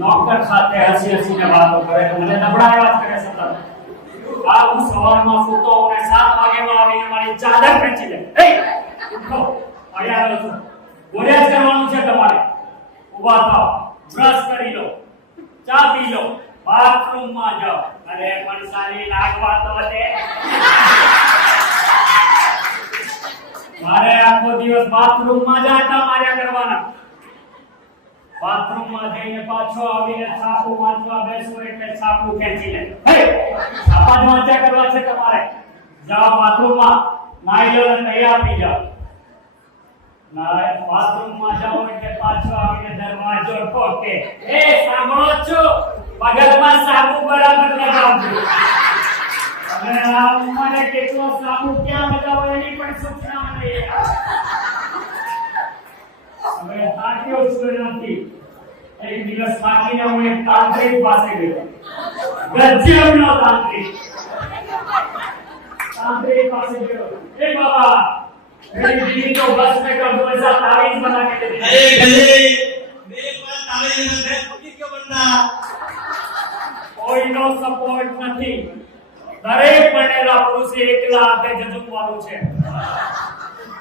નોકર સાથે હસી હસીને વાતો કરે તો મને નબળાયા જ કરે સતત. આ હું સવારમાં સૂતો અને 7 વાગેમાં આવીને મારી ચાદર ખેંચી લે. એ ઉઠો, પડ્યા રહો છો. બોલે જ કરવાનું છે તમારે. ઊભા થાઓ, બ્રશ કરી લો, ચા પી લો, બાથરૂમમાં જાઓ. અરે પણ સારી લાગવા તો દે. મારે આખો દિવસ બાથરૂમમાં જ આટા માર્યા કરવાના. બાથરૂમમાં જઈને પાછો આવીને છાપુ વાંચવા બેસવું એટલે છાપુ ખેંચી લે. છાપા જ વાંચ્યા કરવા છે તમારે. જાઓ બાથરૂમમાં, નાઈ લો અને તૈયાર થઈ જાઓ. બાથરૂમમાં જાઓ એટલે પાછો આવીને દરવાજો ઠોકે. એ સાંભળો છો, પગલમાં સાબુ બરાબર લગાવજો. અને આ ઉંમરે કેટલો સાબુ ક્યાં લગાવો એની પણ સૂચના મને. હવે થાક્યો છું નથી. એક દિવસ થાકીને હું એક તાંત્રિક પાસે ગયો. ગજબનો તાંત્રિક પાસે ગયો. એ બાબા, मेरी बीवी को बस में कर दो, ऐसा तावीज बना के दे दे। अरे गले, मेरे पास तावीज है, फकीर क्यों बनना? કોઈનો સપોર્ટ નથી. દરેક પરણેલા પુરુષે એકલા હાથે જજુમવાનું છે.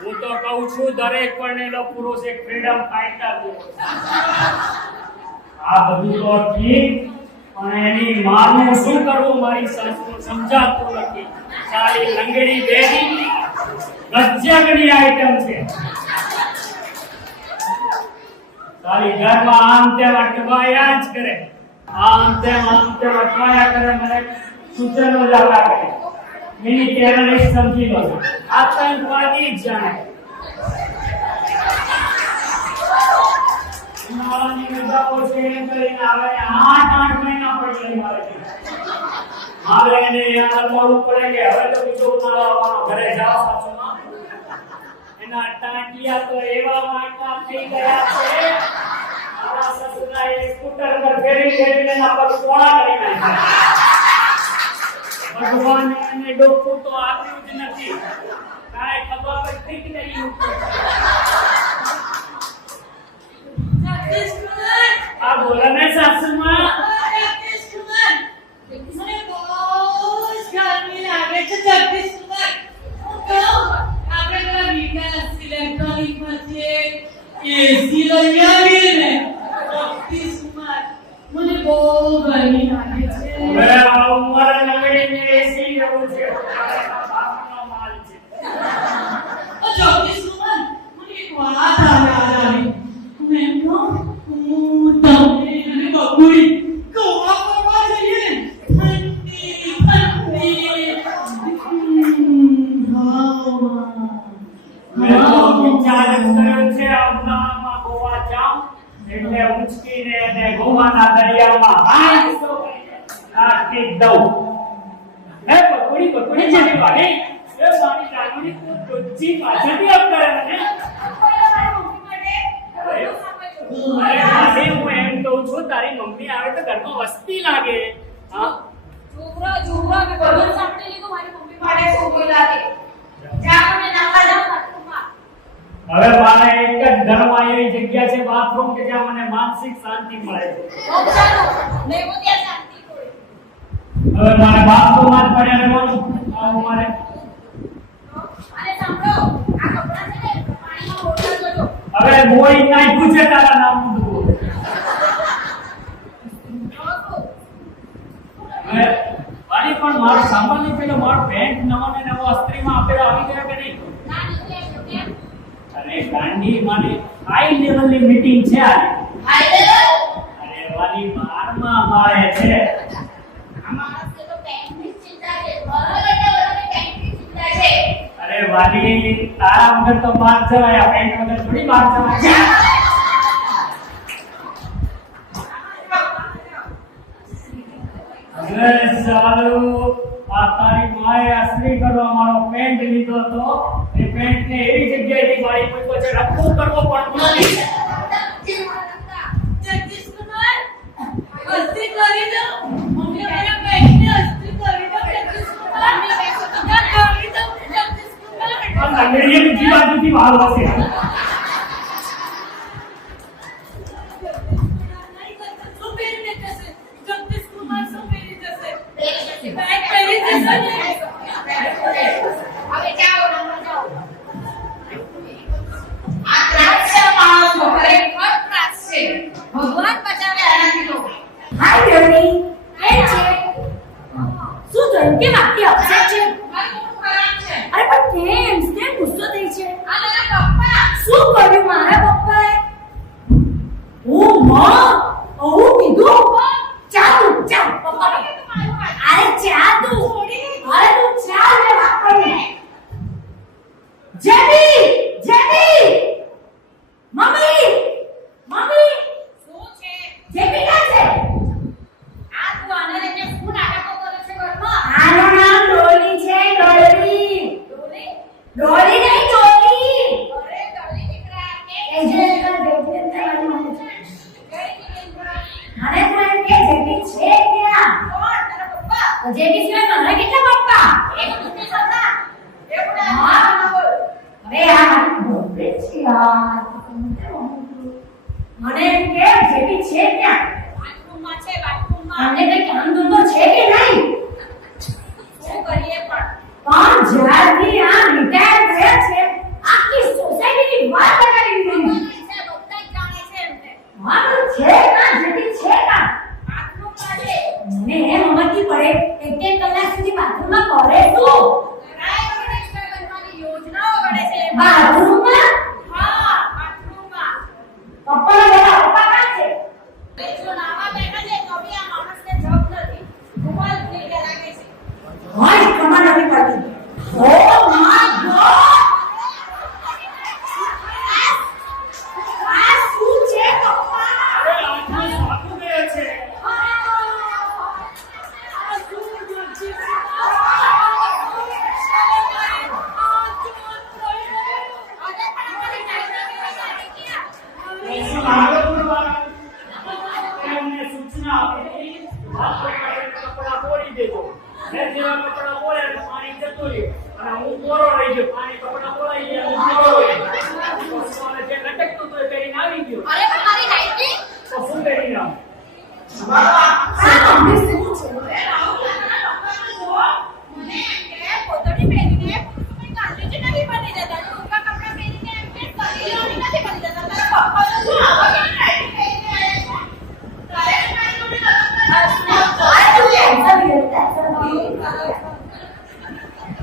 હું તો કહું છું, દરેક પરણેલો પુરુષ એક ફ્રીડમ ફાઇટર છે. આ બધું તો ઠીક, પણ એની માનું શું કરવું મારી સાસુ સમજાતું નથી. સારી લંગડી બેરી ગજબની આઈટમ છે. સારી ઘરમાં આમ તેમ અટવાયા જ કરે. આમ તેમ અટવાયા કરે. મને સૂચનો જ આપ્યા કરે. મિની ટેરરિસ્ટ સમજી લો. આતંકવાદી જ જાણે. ઉનાળાની રજાઓ છે એમ કરીને આવે 8 મહિના પડી મારે. મારે એને યાદ કરવું પડે કે હવે તો બીજો ઉનાળો આવવાનો, ઘરે જાઓ સાસુમાં. એના ટાંટિયા તો એવા વાંકા થઈ ગયા છે. મારા સસુરાએ સ્કૂટર પર ફેરીને એના પર કોણા કરી નાખ્યા. ભગવાને એને ડોકું તો આપ્યું જ નથી. કાંઈ ખબર ઠીક નહીં. આ બોલે ને સાસુમાં. એસી લઈ આવીને મને બહુ ગરમી લાગે છે. હવે આ ઉંમરે નવીને એસી લેવું છે. બાપનો માલ છે. મને એક વાત આવી. મેં કહું, હું તમને અને બબુડી ગોવા ફરવા જઈએ. ઠંડી મેં તો વિચાર જ કર્યો છે ઉનાળામાં ગોવા જાઉં એટલે ઉંચકીને અને ગોવાના દરિયામાં નાખી દઉં. હે પકોડી જેવી વાગે. એ મારી નાની રોજી પાછળથી અપ કરે મને. અરે મારી હું એમ કહું છું, તારી મમ્મી આવે તો ઘરમાં વસ્તી લાગે. હા, છોકરા મેં બરોબર સાંભળી લીધું. મારી મમ્મી માટે છોકરી લાગે. જા મને નાખા જાવ બાથરૂમમાં. હવે મારે એક જ ઘરમાં એવી જગ્યા છે બાથરૂમ કે જ્યાં મને માનસિક શાંતિ મળે છે. નહીં હું ત્યાં શાંતિ થોડી. હવે મારે બાથરૂમમાં જ પડ્યા રહેવાનું. આવું મારે. અને સાંભળો, આ કપડાં છે ને પાણીમાં બોટલ કરજો. હવે મોઈ નાખ્યું છે તારા નામનું દુઃખ. હવે પાણી પણ મારો સામાન્ય પેલો મારો પેન્ટ નવો ને નવો અસ્ત્રીમાં આપેલો આવી ગયો કે નહીં? ના નથી આવ્યો કેમ? અરે ગાંડી મારી હાઈ લેવલની મીટિંગ છે આ. High level? અરે વાલી 12માં મારે છે. અમારા સે તો પેન્ટની ચિંતા છે. બરોબર એટલે પેન્ટની ચિંતા છે. અરે વાલી તારા વગર તો બહાર જવાય, આ પેન્ટ વગર થોડી બહાર જવાય. હવે સારું, આ તારી માએ અસલી કરવા મારો પેન્ટ લીધો તો એ પેન્ટને એવી જગ્યાએથી બાળી મૂક્યો છે, રખવું કરવો પડતો નથી. જગદીશ કુમાર, અસ્તી કરી દો. મમ્મી મારા પેટને અસ્તી કરી દો. જગદીશ કુમાર, કરી દો. જગદીશ કુમાર, આ લંગડીએ બીજી બાજુથી બહાર વસે. નહીં કરતા. શું પહેર એન્જિનિયર બેબી કરવાનું છે. મને તો એમ કે જેબી છે ક્યાં? કોણ તારા પપ્પા તો જેબી સિવાય મને કેટલા પપ્પા? એક દુખી સતા એવું હા. ના બોલ અરે યાર બોલે છે યાર. મને એમ કે જેબી છે ક્યાં? બાથરૂમમાં છે બાથરૂમમાં તમને કઈ કામ ધંધો છે કે નહીં? શું કરીએ પણ પણ જ્યારથી આ રિટાયર થયા છે આખી સોસાયટીની વાત લગાડી દીધી. છે બધા જ જાણે છે એમને મારું છે ના જેબી છે ના. બાથરૂમમાં છે મને એમ સમજતી પડે એક કલાક સુધી બાથરૂમમાં કરે શું? રાય વગર એક્સ્ટ્રા કરવાની યોજનાઓ ઘડે છે બાથરૂમમાં? હા બાથરૂમમાં પપ્પાના બેટા પપ્પા ક્યાં છે? જો નાવા બેઠા છે તો બી આ માણસને જવાબ નથી ઉમર થઈ ગયા લાગે છે હાય ખબર નથી પડતી. Oh my God! આ શું છે પપ્પા? અરે આટલું સાચું કહે છે. શું આગળ બોલવાનું? એમને સૂચના આપી હાથ પકડીને કપડાં બોળી દેજો. મેં જેવા કપડાં બોળ્યા એટલે પાણી જતું રહ્યું. અને હું કોરો રહી ગયો. પાણી કપડાં બોળાઈ ગયા, હું કોરો રહી ગયો. તો મને જે લટકતું હતું એ પહેરીને આવી ગયો. અરે પણ મારી નાઈટી તો શું પહેરીને આવું? આ અમને શું છે? મને એમ કે પોતળી પહેરીને કોઈ ગાંધીજી નથી બની જતા ટૂંકા કપડાં પહેરીને એમ કે શરીરોની નથી બની જતા તારા પપ્પાનો શું આવા કેમ નાઈટી પહેરીને આવ્યા છે તારે મારી જોડે લગ્ન આ તું કેન્સર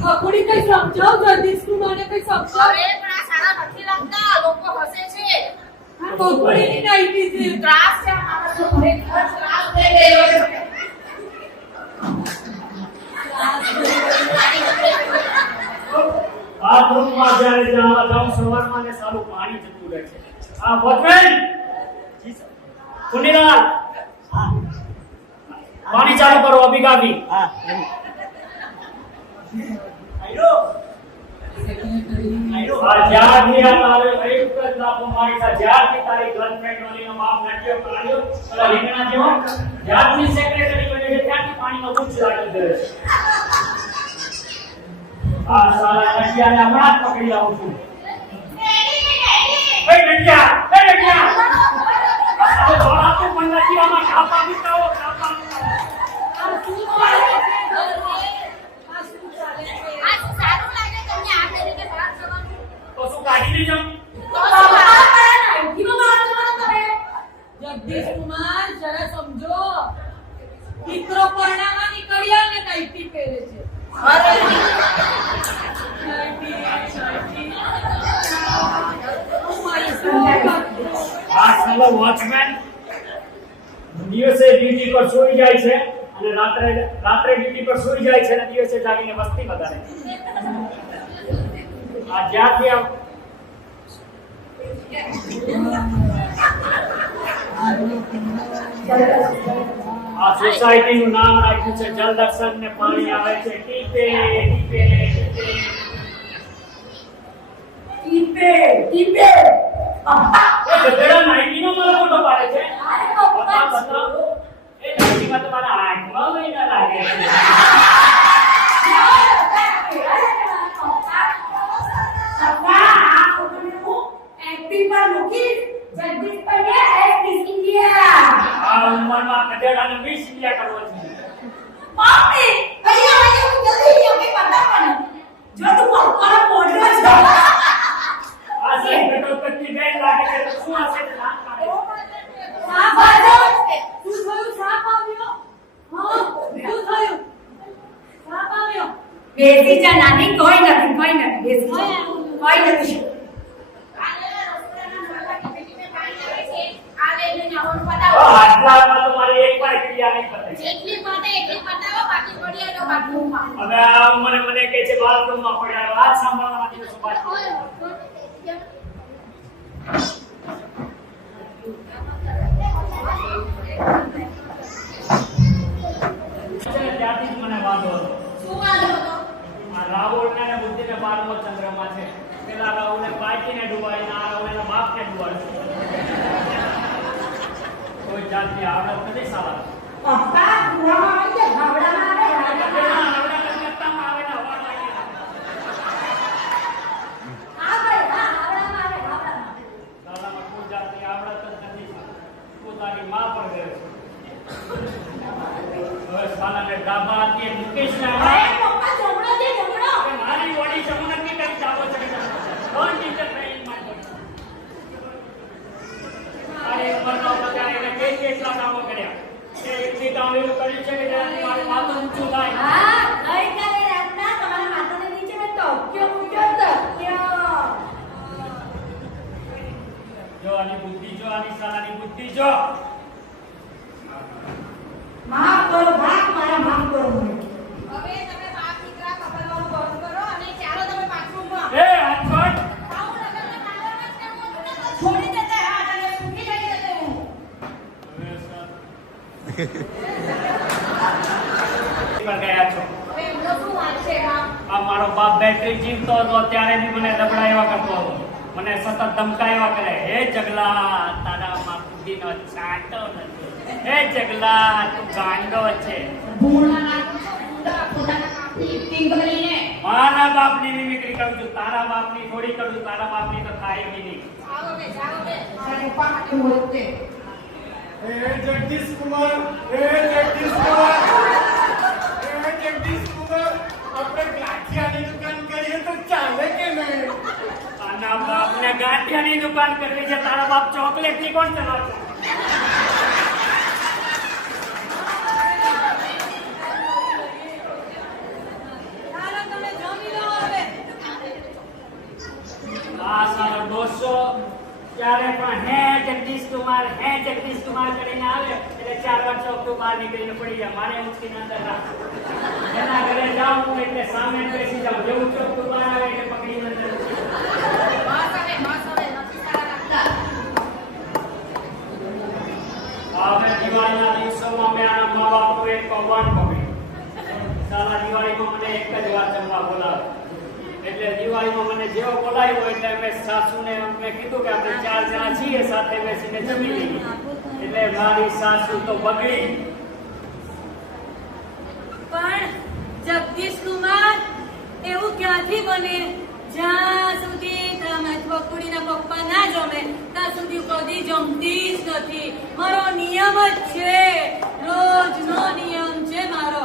ખકુડી કઈ સમજાવ જગદીશ તું મને કઈ સમજાવ અરે પણ આ સારા નથી લાગતા લોકો હસે છે ખકુડીની નાઈટી છે ત્રાસ છે આ માણસનો ખરેખર ત્રાસ થઈ ગયો છે બાથરૂમમાં જ્યારે જાઉં સવારમાં ને સારું પાણી જતું રહે છે. આ વોચમેન પુનીલાલ પાણી ચાલુ કરો અભિગામી. જ્યારથી આ તારે એક જ લાફો મારી છે, જ્યારથી તારી ગર્લફ્રેન્ડ ઓલીનો બાપ નાટ્ય પ્રાણ્યો પેલા રીંગણા જેવો જ્યારથી સેક્રેટરી બની છે ત્યારથી પાણીનો ગુચ્છ લાગી ગયો છે. આ સાલા નટિયાને હમણાં જ પકડી લાવું છું. એ નટિયા! એ નટિયા! હવે દોડાતું પણ નથી, આમાં કાપા મૂકાવો, કાપા મૂકાવો. આ શું ચાલે છે આ શું ચાલે છે આ સારું લાગે તમને આ તરીકે બહાર જવાનું તો શું કાઢી લઈ જાઉં? જગદીશ કુમાર જરા સમજો દીકરો પરણામાં નીકળ્યા ને નાઈટી પહેરે છે નાઈટી, નાઈટી. હું મારી શું કરું? આ સાલો વોચમેન દિવસે ડ્યુટી પર સૂઈ જાય છે અને રાત્રે ડ્યુટી પર સૂઈ જાય છે અને દિવસે જાગીને મસ્તી વધારે છે. આ જ્યાંથી આ સોસાયટીનું નામ રાખ્યું છે જલદર્શન ને પાણી આવે છે ટીપે ટીપે ટીપે. ટીપે ટીપે એ ગધેડા નાઈટીનો મારો ફોટો પાડે છે. બતાવ બતાવ. એ નાઈટીમાં તો મારા આંખમાં મહિના લાગે છે. આ ઉંમરમાં ગધેડાને મિસ ઇન્ડિયા કરવો છે. આ સેક્રેટરી કેટલી બેન લાગે છે તો શું હશે તે નામ કાઢે. શું થયું? સાપ આવ્યો? હા, શું થયું? સાપ આવ્યો? બેસી જા નાની, કોઈ નથી બેસી જા. કોઈ નથી. આટલામાં તો મારી એક વાર ક્રિયા નહીં પતે. જેટલી માટે એટલી પતાવો બાકી પડી આવો બાથરૂમમાં હવે આ મને કહે છે બાથરૂમમાં પડ્યા. વાત સાંભળવા દિવસો બાકી. ત્યારથી જ મને વાંધો હતો. શું વાંધો હતો આ રાહુલને અને બુદ્ધિને 12મો ચંદ્રમાં છે. પેલા રાહુલને બાકીને ડૂબાડીને આ રાહુલના બાપને વર્ષ કોઈ જાતની આવડત નથી સાલા પપ્પા કુવામાં આવે કે ગામડામાં આવે આવડા કલકત્તામાં આવે ને હવા લાગે હા ભાઈ હા ગામડામાં આવે ગામડામાં સાલામાં કોઈ જાતની આવડત જ નથી પોતાની માં પર ગયો હવે સાલાને ડાબા હાથે મુકેશ ને અરે પપ્પા જમણો છે જમણો મારી બોડી જમુનક ની કરી ચાલો ચડી જશે don't interfere in my body અરે પરનો બજારે એને કેટલા કામો કર્યા એ એટલી કામ એવું કર્યું છે કે જેનાથી મારું માથું ઊંચું થાય હા ગઈકાલે રાતના તમારા માથાને નીચે મેં ટોક્યો મૂક્યો ટોક્યો જો આની બુદ્ધિ જો આની સાલાની બુદ્ધિ જો માફ કરો બાપ મારા માફ કરો મને હવે તમે બાપ દીકરા કપડવાનું બંધ કરો અને ચાલો તમે બાથરૂમમાં એ હાથ છોડ આવું લગનના માંડવામાં જ તેમ હતું ને તો છોડી દેતા હાથ અને સૂકી લઈ જતે હું હવે સર પર ગયા છો હવે એમનો શું વાત છે હા આ મારો બાપ બેટરી જીવતો હતો ત્યારે બી મને દબડાવ્યા કરતો હતો મને સતત ધમકાવ્યા કરે હે જગલા તારામાં બુદ્ધિનો છાંટો નથી હે જગલા તું ગાંડો છે ભૂણા નાખું છું ભૂંડા પોતાના કામની એક્ટિંગ કરીને મારા બાપની મિમિક્રી કરું છું તારા બાપની થોડી કરું છું તારા બાપની તો થાય બી નહીં જાઓ હવે મારા પપ્પા માટે બોલતે હે જગદીશ કુમાર આપણે ગાંઠિયાની દુકાન કરીએ તો ચાલે કે નહીં તારા બાપને ગાંઠિયાની દુકાન કરવી છે તારા બાપ ચોકલેટની કોણ ચલાવશે ચાલો તમે જમી લો હવે આ સારો ડોસો ત્યારે પણ હે જગદીશ કુમાર કરીને આવે એટલે 4 વાર ચોકનું બહાર નીકળીને પડી જાય મારે ઉચકીને અંદર રાખ એના ઘરે જાઉં એટલે સામે બેસી જાઉં જેવું ચોકનું બહાર આવે એટલે પકડીને અંદર ઉચકી જાઉં. માસ હવે નથી સારા લાગતા હવે દિવાળીના દિવસોમાં મેં આના મા બાપનું એક કૌભાંડ પકડ્યું સાલા દિવાળીમાં મને એક જ વાર જમવા બોલાવે એટલે દિવાળીમાં મને જેવો બોલાવ્યો એટલે મેં સાસુને મેં કીધું કે આપણે 4 જણા છીએ સાથે બેસીને જમી લઈએ એટલે મારી સાસુ તો બગડી પણ જગદીશ કુમાર એવું ક્યાંથી બને જ્યાં સુધી તમે બકુડીના પપ્પા ના જમે ત્યાં સુધી કદી જમતી જ નથી મારો નિયમ જ છે રોજનો નિયમ છે મારો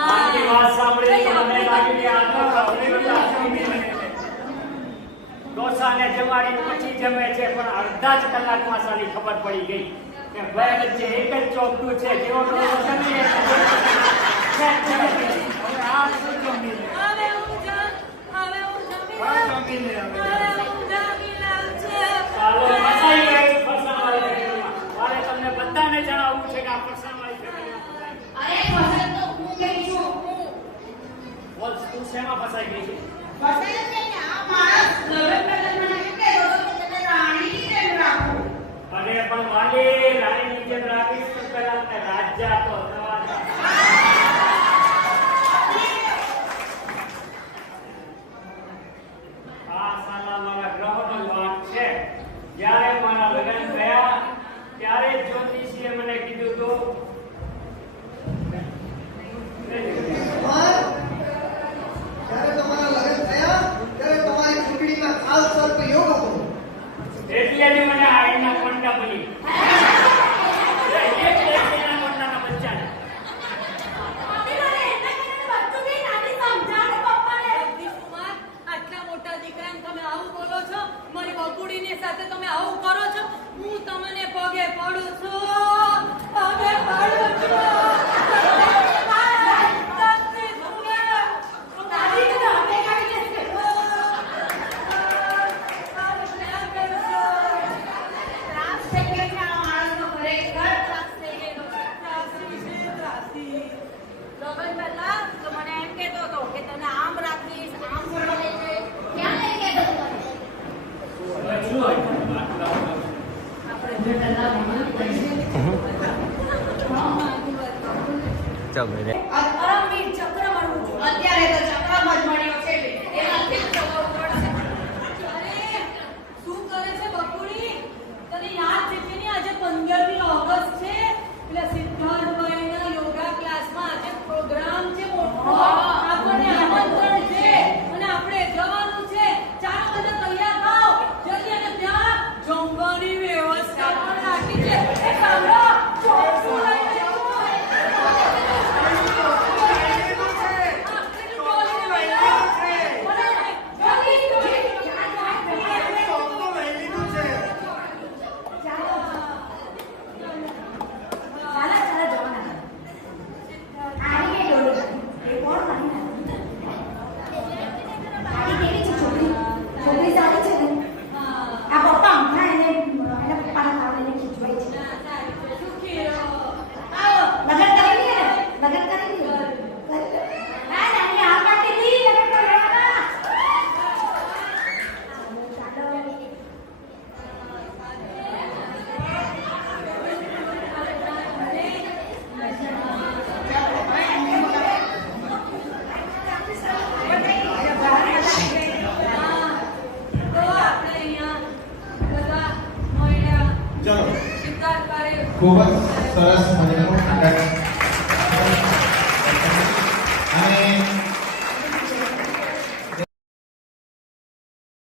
આની વાત સાંભળી તો મને લાગ્યું કે આ તો ડોસાને જમાડીને પછી જમે છે પણ અડધા જ કલાકમાં સારી ખબર પડી ગઈ કે ભાઈ વચ્ચે એક જ ચોકનું છે જેવો ડોસો જમી લે હવે આ શું જમી લે હવે હું જમી લઉં છે ચાલો ફસાઈ ગઈ ફસાવાળી ફેમિલીમાં મારે તમને બધાને જણાવવું છે કે આ ફસાવાળી ફેમિલીમાં ફસાઈ ગઈ. અરે ફસાઈ તો હું ગઈ છું હું બોલ તું શેમાં ફસાઈ ગઈ છે ફસાઈ જ નહીં આ માણસ લગ્ન પહેલા મને એમ કહેતો હતો કે તને રાણીની જેમ રાખું અને પણ વાલી રાણીની જેમ રાખીશ તો પહેલા મને રાજ્ય આપો થવા દો. આ સાલા મારા ગ્રહોનો જ વાંક છે જ્યારે મારા લગ્ન થયા ત્યારે જ્યોતિષીએ મને કીધું હતું જ્યારે તમારા લગ્ન થયા ત્યારે તમારી કુંડળીમાં ખાસ સર્પ યોગ હતો એટલે જ મને આઈના કોન્ટા બની એક એના કોન્ટાના બચ્ચાને જગદીશ કુમાર આટલા મોટા દીકરાને તમે આવું બોલો છો મારી બકુડીની સાથે તમે આવું કરો છો હું તમને પગે પડું છું પગે પડું છું ત્રાસ થઈ ગયો છે આ માણસનો ખરેખર ત્રાસ થઈ ગયેલો છે લગન પહેલા તો મને એમ કહેતો હતો કે તને આમ રાખીશ આમ ફરવા લઈ જાય ક્યાં લઈ ગયા તમે હવે શું હોય આપણે જે પહેલા અત્યારે તો ચક્રમાં જ મળ્યો છે એનાથી જ જવું પડશે અરે શું કરે છે બકુડી ખૂબ જ સરસ મજાનું નાટક